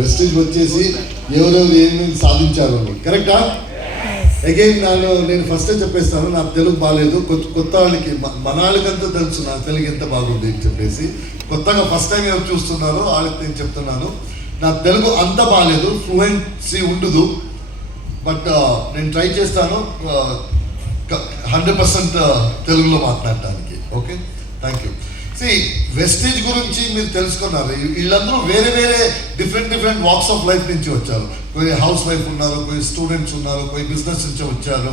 Wastage వచ్చేసి ఎవరెవరు ఏమేమి సాధించారు అని. కరెక్టా? అగైన్ నేను ఫస్టే చెప్పేస్తాను, నాకు తెలుగు బాగాలేదు. కొత్త వాళ్ళకి మన వాళ్ళకంతా తెలుసు నాకు తెలుగు ఎంత బాగుంది అని చెప్పేసి. కొత్తగా ఫస్ట్ టైం ఎవరు చూస్తున్నారో వాళ్ళకి నేను చెప్తున్నాను, నా తెలుగు అంత బాగాలేదు, ఫ్లూయెన్సీ ఉండదు. బట్ నేను ట్రై చేస్తాను 100% తెలుగులో మాట్లాడటానికి. Okay, thank you. వెస్టేజ్ గురించి మీరు తెలుసుకున్నారు. వీళ్ళందరూ వేరే వేరే డిఫరెంట్ వాక్స్ ఆఫ్ లైఫ్ నుంచి వచ్చారు. కొన్ని హౌస్ వైఫ్ ఉన్నారు, కొన్ని స్టూడెంట్స్ ఉన్నారు, కొన్ని బిజినెస్ నుంచి వచ్చారు.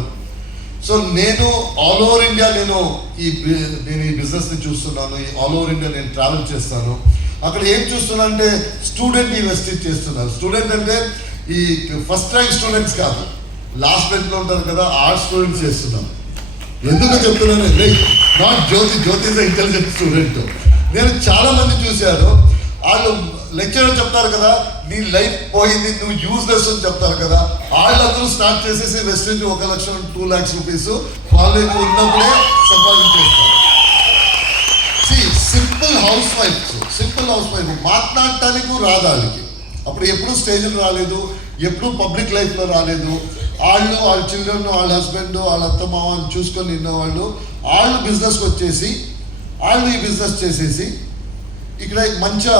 సో నేను ఆల్ ఓవర్ ఇండియా నేను ఈ బిజినెస్ని చూస్తున్నాను. ఆల్ ఓవర్ ఇండియా నేను ట్రావెల్ చేస్తాను. అక్కడ ఏం చూస్తున్నా అంటే స్టూడెంట్ వెస్టేజ్ చేస్తున్నారు. స్టూడెంట్ అంటే ఈ ఫస్ట్ ర్యాంక్ స్టూడెంట్స్ కాదు, లాస్ట్ బెంచ్లో ఉంటారు కదా, ఆర్ట్స్ స్టూడెంట్స్ చేస్తున్నాం. ఎందుకు చెప్తున్నాను, not Jyothi is intelligent student. నేను చాలా మంది చూశాను, వాళ్ళు లెక్చరర్ చెప్తారు కదా నీ లైఫ్ పోయింది, నువ్వు యూజ్లెస్ అని చెప్తారు కదా, వాళ్ళందరూ స్టార్ట్ చేసేసి వెస్టేజ్ 1 లక్ష 2 lakhs రూపీస్ వాళ్ళకి ఉన్నప్పుడే సంపాదించేస్తారు. సింపుల్ హౌస్ వైఫ్ మాట్లాడటానికి రాదు వాళ్ళకి. అప్పుడు ఎప్పుడు స్టేజ్లో రాలేదు, ఎప్పుడు పబ్లిక్ లైఫ్లో రాలేదు. వాళ్ళ చిల్డ్రన్, వాళ్ళ హస్బెండ్, వాళ్ళ అత్త మామని చూసుకొని ఉన్నవాళ్ళు బిజినెస్కి వచ్చేసి ఈ బిజినెస్ చేసేసి ఇక్కడ మంచిగా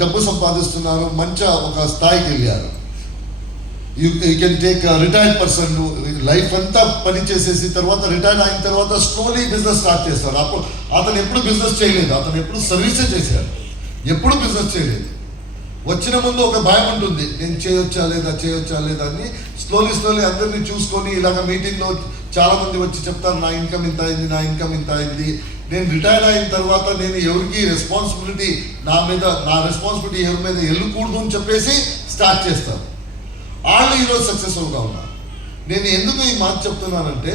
డబ్బు సంపాదిస్తున్నారు, మంచిగా ఒక స్థాయికి వెళ్ళారు. You can take retired person, life అంతా పని చేసేసి తర్వాత రిటైర్డ్ అయిన తర్వాత స్లోలీ బిజినెస్ స్టార్ట్ చేస్తాడు. అప్పుడు అతను ఎప్పుడు బిజినెస్ చేయలేదు, అతను ఎప్పుడు సర్వీసే చేశాడు, ఎప్పుడు బిజినెస్ చేయలేదు. వచ్చిన ముందు ఒక భయం ఉంటుంది, నేను చేయొచ్చా లేదా అని. స్లోలీ అందరినీ చూసుకొని ఇలాగ మీటింగ్లో చాలామంది వచ్చి చెప్తారు, నా ఇన్కమ్ ఇంత అయింది. నేను రిటైర్ అయిన తర్వాత నేను ఎవరికి రెస్పాన్సిబిలిటీ, నా రెస్పాన్సిబిలిటీ ఎవరి మీద వెళ్ళకూడదు అని చెప్పేసి స్టార్ట్ చేస్తారు. వాళ్ళు ఈరోజు సక్సెస్ఫుల్గా ఉన్నారు. నేను ఎందుకు ఈ మాట చెప్తున్నానంటే,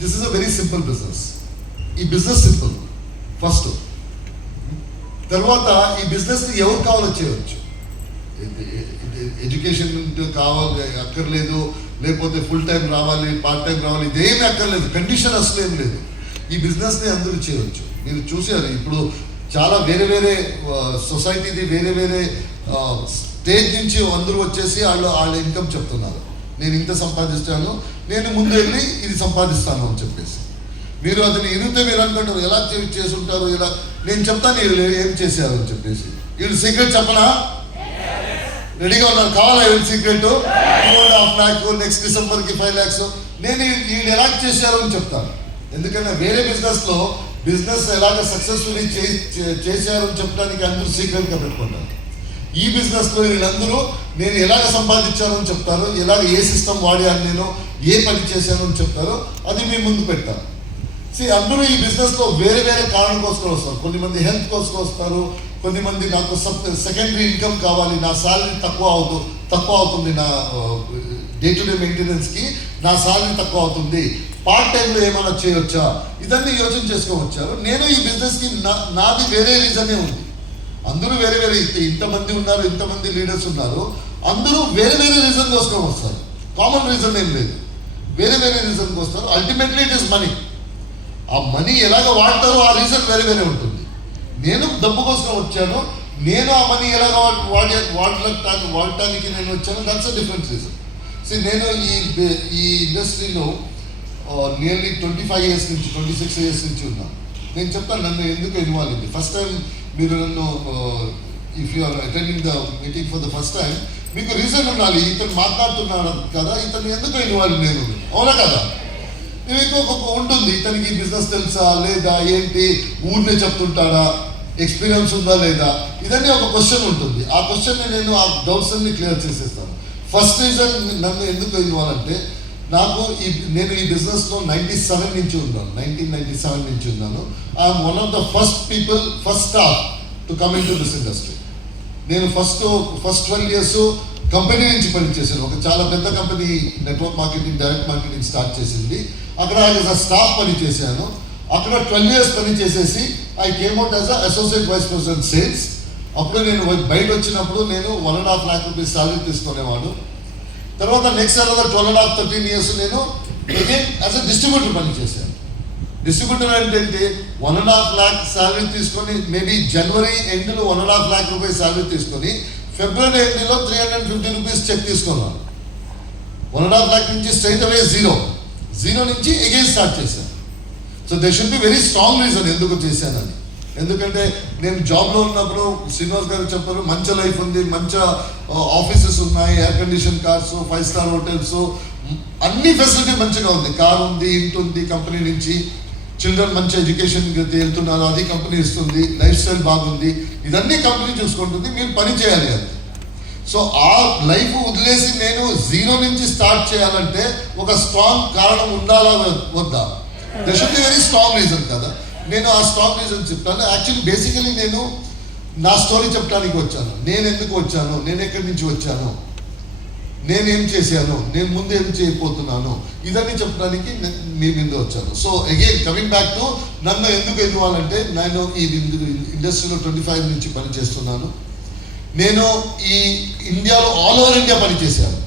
this is a very simple business. ఈ బిజినెస్ సింపుల్ ఫస్ట్. తర్వాత ఈ బిజినెస్ని ఎవరు కావాలో చేయవచ్చు. ఎడ్యుకేషన్ అక్కర్లేదు, లేకపోతే ఫుల్ టైం రావాలి, పార్ట్ టైం రావాలి, ఇదేమీ అక్కర్లేదు, కండిషన్ అసలు ఏం లేదు. ఈ బిజినెస్ని అందరూ చేయవచ్చు. మీరు చూసారు ఇప్పుడు చాలా వేరే సొసైటీది వేరే స్టేజ్ నుంచి అందరూ వచ్చేసి వాళ్ళ ఇన్కమ్ చెప్తున్నారు. నేను ఇంత సంపాదిస్తాను, నేను ముందు వెళ్ళి ఇది సంపాదిస్తాను అని చెప్పేసి. మీరు అతను ఇరిగితే మీరు అనుకుంటారు ఎలా చేసుంటారు, ఇలా నేను చెప్తాను ఏం చేశారు అని చెప్పేసి. వీళ్ళు సీక్రెట్ చెప్పనా? రెడీగా ఉన్నారు? కావాలా వీళ్ళు సీక్రెట్? 2.5 lakhs, నెక్స్ట్ డిసెంబర్కి 5 lakhs. నేను వీళ్ళు ఎలా చేశారు అని చెప్తాను. ఎందుకంటే వేరే బిజినెస్ ఎలాగ సక్సెస్ఫుల్లీ చేశారు అని చెప్పడానికి అందరూ సీక్రెట్గా పెట్టుకుంటారు. ఈ బిజినెస్లో వీళ్ళందరూ నేను ఎలాగ సంపాదించాను అని చెప్తారు, ఎలాగ ఏ సిస్టమ్ వాడాను, నేను ఏ పని చేశాను అని చెప్తారో అది మీ ముందు పెడతారు. అందరూ ఈ బిజినెస్లో వేరే కారణం కోసం వస్తారు. కొంతమంది హెల్త్ కోసం వస్తారు, కొంతమంది నాకు సెకండరీ ఇన్కమ్ కావాలి, నా శాలరీ తక్కువ అవుతుంది, నా డే టు డే మెయింటెనెన్స్కి నా శాలరీ తక్కువ అవుతుంది, పార్ట్ టైంలో ఏమైనా చేయొచ్చా, ఇదన్నీ యోచన చేసుకోవచ్చారు. నేను ఈ బిజినెస్కి నాది వేరే రీజనే ఉంది. అందరూ వేరే ఇంతమంది ఉన్నారు, ఇంతమంది లీడర్స్ ఉన్నారు, అందరూ వేరే రీజన్ కోసం వస్తారు. కామన్ రీజన్ ఏం లేదు, వేరే రీజన్కి వస్తారు. Ultimately it is money. ఆ మనీ ఎలాగ వాడతారో ఆ రీజన్ వేరే ఉంటుంది. నేను డబ్బు కోసం వచ్చాను, నేను ఆ మనీ ఎలాగ వాడటానికి నేను వచ్చాను, దట్స్ అ డిఫరెంట్ రీజన్. నేను ఈ ఇండస్ట్రీలో నియర్లీ 25 years నుంచి 26 years నుంచి ఉన్నాను. నేను చెప్తాను నన్ను ఎందుకు ఇన్వాల్వ్ అయింది. ఫస్ట్ టైం మీరు నన్ను if you are attending the meeting for the first time, మీకు రీజన్ ఉండాలి. ఇతను మాట్లాడుతున్నాడు కదా, ఇతను ఎందుకు ఇన్వాల్వ్ నేను, అవునా కదా? మీకు ఉంటుంది, ఇతనికి బిజినెస్ తెలుసా లేదా, ఏంటి ఊరినే చెప్తుంటాడా, ఎక్స్పీరియన్స్ ఉందా లేదా, ఇదన్నీ ఒక క్వశ్చన్ ఉంటుంది. ఆ క్వశ్చన్ని నేను ఆ డౌట్స్ అన్ని క్లియర్ చేసేస్తాను. ఫస్ట్ రీజన్ నన్ను ఎందుకు ఇన్వాల్వ్ అంటే, నేను ఈ బిజినెస్లో 1997 నుంచి ఉన్నాను. I'm one of the first staff to come in to this industry. నేను ఫస్ట్ 12 years కంపెనీ నుంచి పనిచేశాను. ఒక చాలా పెద్ద company network marketing, direct marketing start చేసింది. అక్కడ స్టాఫ్ పని చేశాను. అక్కడ 12 years పని చేసేసి I came out as associate vice president sales. అప్పుడు నేను బయట వచ్చినప్పుడు నేను 1.5 lakh rupees శాలరీ తీసుకునేవాడు. తర్వాత నెక్స్ట్ 12.5-13 years నేను అగైన్ యాజ్ అ డిస్ట్రిబ్యూటర్ పని చేశాను. డిస్ట్రిబ్యూటర్ అంటే ఏంటి, 1.5 lakh శాలరీ తీసుకొని మేబీ జనవరి ఎండ్లో 1.5 lakh రూపాయలు శాలరీ తీసుకొని ఫిబ్రవరి ఎండ్లో 350 రూపీస్ చెక్ తీసుకున్నాను. 1.5 lakh నుంచి స్ట్రైట్ అవే జీరో నుంచి అగైన్ స్టార్ట్ చేశాను. So they should be very strong reason ఎందుకు చేశానని. ఎందుకంటే నేను జాబ్లో ఉన్నప్పుడు శ్రీనివాస్ గారు చెప్పారు, మంచి లైఫ్ ఉంది, మంచి ఆఫీసెస్ ఉన్నాయి, air condition cars, 5-star hotels, అన్ని ఫెసిలిటీ మంచిగా ఉంది, కార్ ఉంది, ఇంటి ఉంది, కంపెనీ నుంచి చిల్డ్రన్ మంచి ఎడ్యుకేషన్ వెళ్తున్నారు, అది కంపెనీ ఇస్తుంది, లైఫ్ స్టైల్ బాగుంది, ఇదన్నీ కంపెనీ చూసుకుంటుంది, మీరు పని చేయాలి అంతే. సో ఆ లైఫ్ వదిలేసి నేను జీరో నుంచి స్టార్ట్ చేయాలంటే ఒక స్ట్రాంగ్ కారణం ఉండాలా వద్దా? That should be very strong reason కదా. నేను ఆ స్ట్రాంగ్ రీజన్ చెప్తాను. యాక్చువల్లీ బేసికలీ నేను నా స్టోరీ చెప్పడానికి వచ్చాను. నేను ఎందుకు వచ్చాను, నేను ఎక్కడి నుంచి వచ్చాను, నేనేం చేశాను, నేను ముందు ఏం చేయబోతున్నాను, ఇదన్నీ చెప్పడానికి మీ ముందు వచ్చాను. So again coming back to నన్ను ఎందుకు ఎన్నుకోవాలంటే, నేను ఈ ఇండస్ట్రీలో 25 నుంచి పనిచేస్తున్నాను. నేను ఈ ఇండియాలో ఆల్ ఓవర్ ఇండియా పనిచేశాను.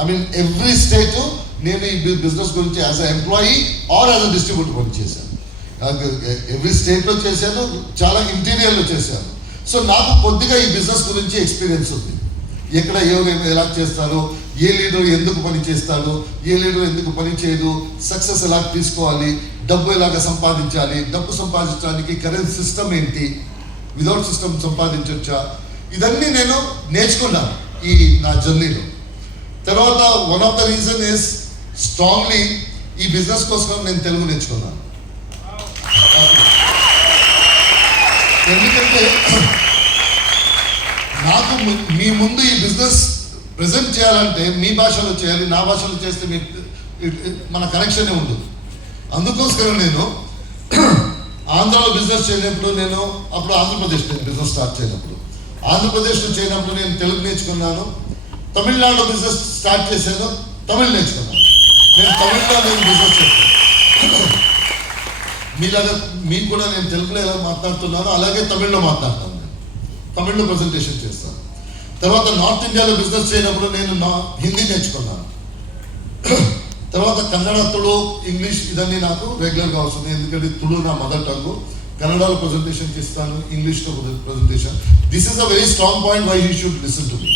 ఐ మీన్ ఎవ్రీ స్టేట్ నేను ఈ బిజినెస్ గురించి as a employee are as a distributor పనిచేశాను. ఎవ్రీ స్టేట్లో చేశాను, చాలా ఇంటీరియర్లో చేశాను. సో నాకు కొద్దిగా ఈ బిజినెస్ గురించి ఎక్స్పీరియన్స్ ఉంది. ఎక్కడ ఎవరు ఎలా చేస్తారో, ఏ లీడర్ ఎందుకు పని చేస్తాడో, ఏ లీడర్ ఎందుకు పని చేయదు, సక్సెస్ ఎలా తీసుకోవాలి, డబ్బు ఎలాగ సంపాదించాలి, డబ్బు సంపాదించడానికి కరెంట్ సిస్టమ్ ఏంటి, వితౌట్ సిస్టమ్ సంపాదించవచ్చా, ఇదన్నీ నేను నేర్చుకున్నాను ఈ నా జర్నీలో. తర్వాత one of the reason is strongly ఈ బిజినెస్ కోసం నేను తెలుగు నేర్చుకున్నాను. ఎందుకంటే నాకు మీ ముందు ఈ బిజినెస్ ప్రజెంట్ చేయాలంటే మీ భాషలో చేయాలి, నా భాషలో చేస్తే మన కనెక్షనే ఉండదు. అందుకోసం నేను ఆంధ్రాలో బిజినెస్ చేయనప్పుడు, నేను అప్పుడు ఆంధ్రప్రదేశ్ బిజినెస్ స్టార్ట్ చేయనప్పుడు, ఆంధ్రప్రదేశ్లో చేయనప్పుడు నేను తెలుగు నేర్చుకున్నాను. తమిళనాడులో బిజినెస్ స్టార్ట్ చేశాను, తమిళ్ నేర్చుకున్నాను. నేను తమిళ్లో బిజినెస్ చేస్తాను. మీలాగా మీకు కూడా నేను తెలుగులో ఎలా మాట్లాడుతున్నానో అలాగే తమిళ్లో మాట్లాడతాను. తమిళ్లో ప్రజెంటేషన్ చేస్తాను. తర్వాత నార్త్ ఇండియాలో బిజినెస్ చేయనప్పుడు నేను హిందీ నేర్చుకున్నాను. తర్వాత కన్నడ, తుళు, ఇంగ్లీష్ ఇదన్నీ నాకు రెగ్యులర్గా వస్తుంది. ఎందుకంటే తుళు నా మదర్ టంగ్. కన్నడలో ప్రజెంటేషన్ చేస్తాను, ఇంగ్లీష్లో presentation. This is a very strong point why you should listen to me.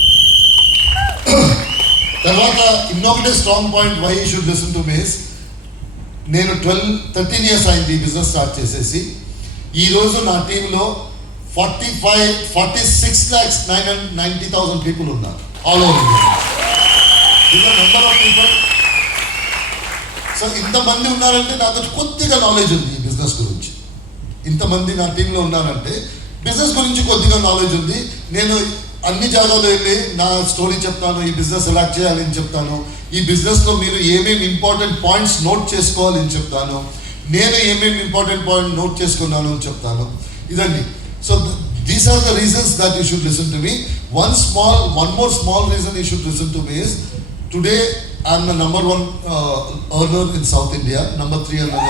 తర్వాత ఇంకొకటే strong point why you should listen to me is, నేను 13 years అయింది ఈ బిజినెస్ స్టార్ట్ చేసేసి. ఈరోజు నా టీంలో 46,990,000 పీపుల్ ఉన్నారు all over India. Number of people. So ఇంతమంది ఉన్నారంటే నాకు కొద్దిగా నాలెడ్జ్ ఉంది ఈ బిజినెస్ గురించి. ఇంతమంది నా టీంలో ఉన్నారంటే బిజినెస్ గురించి కొద్దిగా నాలెడ్జ్ ఉంది. నేను అన్ని జాగాలో వెళ్ళి నా స్టోరీ చెప్తాను, ఈ బిజినెస్ ఎలా చేయాలని చెప్తాను, ఈ బిజినెస్లో మీరు ఏమేమి ఇంపార్టెంట్ పాయింట్స్ నోట్ చేసుకోవాలని చెప్తాను, నేను ఏమేమి ఇంపార్టెంట్ పాయింట్ నోట్ చేసుకున్నాను అని చెప్తాను, ఇదండి. So these are the reasons that you should listen to me. One more small reason you should listen to me is, today I'm the number 1 earner in South India, number 3 earner.